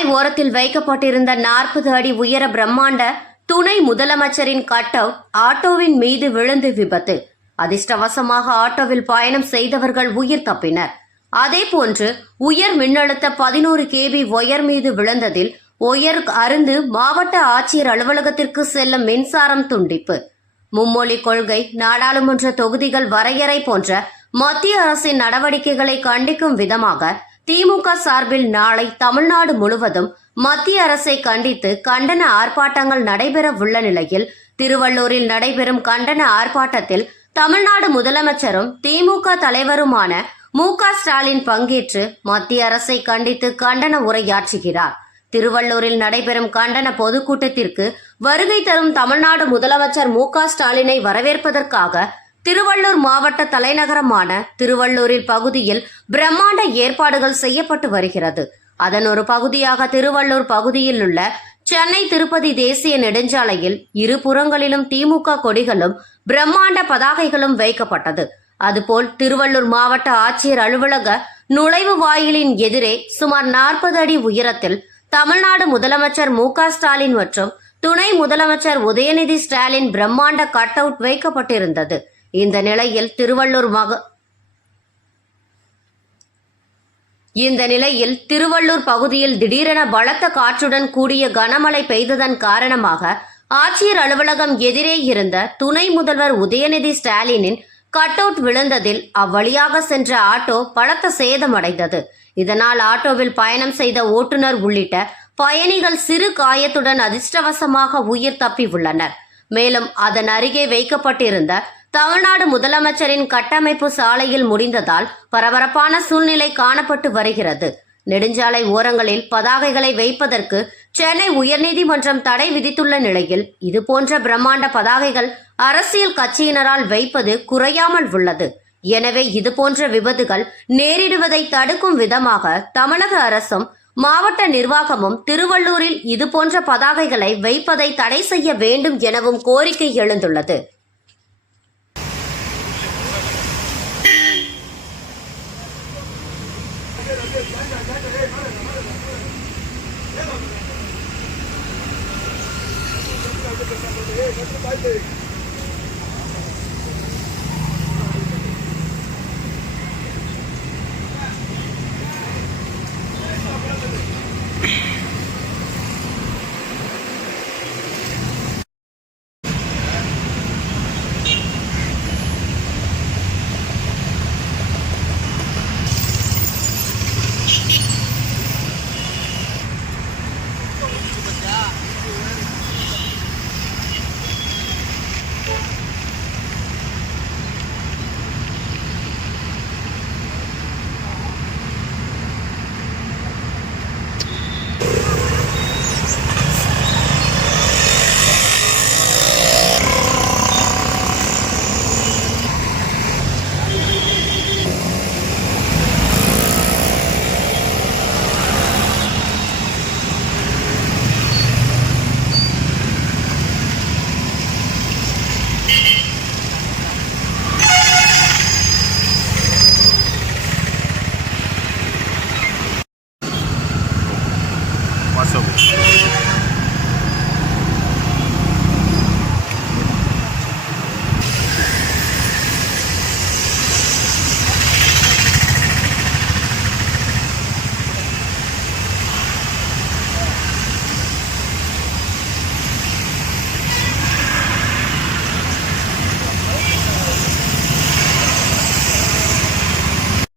சாலை ஓரத்தில் வைக்கப்பட்டிருந்த 40 அடி உயர பிரம்மாண்ட துணை முதலமைச்சரின் கட் அவுட் ஆட்டோவின் மீது விழுந்து விபத்து. அதிர்ஷ்டவசமாக ஆட்டோவில் பயணம் செய்தவர்கள் உயிர் தப்பினர். அதேபோன்று உயர் மின்னழுத்த 11 kV ஒயர் மீது விழுந்ததில் ஒயர் அருந்து மாவட்ட ஆட்சியர் அலுவலகத்திற்கு செல்லும் மின்சாரம் துண்டிப்பு. மும்மொழி கொள்கை, நாடாளுமன்ற தொகுதிகள் வரையறை போன்ற மத்திய அரசின் நடவடிக்கைகளை கண்டிக்கும் விதமாக திமுக சார்பில் நாளை தமிழ்நாடு முழுவதும் மத்திய அரசை கண்டித்து கண்டன ஆர்ப்பாட்டங்கள் நடைபெற உள்ள நிலையில் திருவள்ளூரில் நடைபெறும் கண்டன ஆர்ப்பாட்டத்தில் தமிழ்நாடு முதலமைச்சரும் திமுக தலைவருமான மு.க. ஸ்டாலின் பங்கேற்று மத்திய அரசை கண்டித்து கண்டன உரையாற்றுகிறார். திருவள்ளூரில் நடைபெறும் கண்டன பொதுக்கூட்டத்திற்கு வருகை தரும் தமிழ்நாடு முதலமைச்சர் மு.க. ஸ்டாலினை வரவேற்பதற்காக திருவள்ளூர் மாவட்ட தலைநகரமான திருவள்ளூரில் பகுதியில் பிரம்மாண்ட ஏற்பாடுகள் செய்யப்பட்டு வருகிறது. அதன் ஒரு பகுதியாக திருவள்ளூர் பகுதியில் உள்ள சென்னை திருப்பதி தேசிய நெடுஞ்சாலையில் இருபுறங்களிலும் திமுக கொடிகளும் பிரம்மாண்ட பதாகைகளும் வைக்கப்பட்டது. அதுபோல் திருவள்ளூர் மாவட்ட ஆட்சியர் அலுவலக நுழைவு வாயிலின் எதிரே சுமார் 40 அடி உயரத்தில் தமிழ்நாடு முதலமைச்சர் மு.க. ஸ்டாலின் மற்றும் துணை முதலமைச்சர் உதயநிதி ஸ்டாலின் பிரம்மாண்ட கட் அவுட் வைக்கப்பட்டிருந்தது. இந்த நிலையில் திருவள்ளூர் பகுதியில் திடீரென பலத்த காற்றுடன் கூடிய கனமழை பெய்ததன் காரணமாக ஆட்சியர் அலுவலகம் எதிரே இருந்த துணை முதல்வர் உதயநிதி ஸ்டாலினின் கட் அவுட் விழுந்ததில் அவ்வழியாக சென்ற ஆட்டோ பலத்த சேதமடைந்தது. இதனால் ஆட்டோவில் பயணம் செய்த ஓட்டுநர் உள்ளிட்ட பயணிகள் சிறு காயத்துடன் அதிர்ஷ்டவசமாக உயிர் தப்பி உள்ளனர். மேலும் அதன் அருகே வைக்கப்பட்டிருந்த தமிழ்நாடு முதலமைச்சரின் கட்டமைப்பு சாலையில் முடிந்ததால் பரபரப்பான சூழ்நிலை காணப்பட்டு வருகிறது. நெடுஞ்சாலை ஓரங்களில் பதாகைகளை வைப்பதற்கு சென்னை உயர்நீதிமன்றம் தடை விதித்துள்ள நிலையில் இதுபோன்ற பிரம்மாண்ட பதாகைகள் அரசியல் கட்சியினரால் வைப்பது குறையாமல் உள்ளது. எனவே இதுபோன்ற விபத்துகள் நேரிடுவதை தடுக்கும் விதமாக தமிழக அரசும் மாவட்ட நிர்வாகமும் திருவள்ளூரில் இதுபோன்ற பதாகைகளை வைப்பதை தடை செய்ய வேண்டும் எனவும் கோரிக்கை எழுந்துள்ளது. Passou.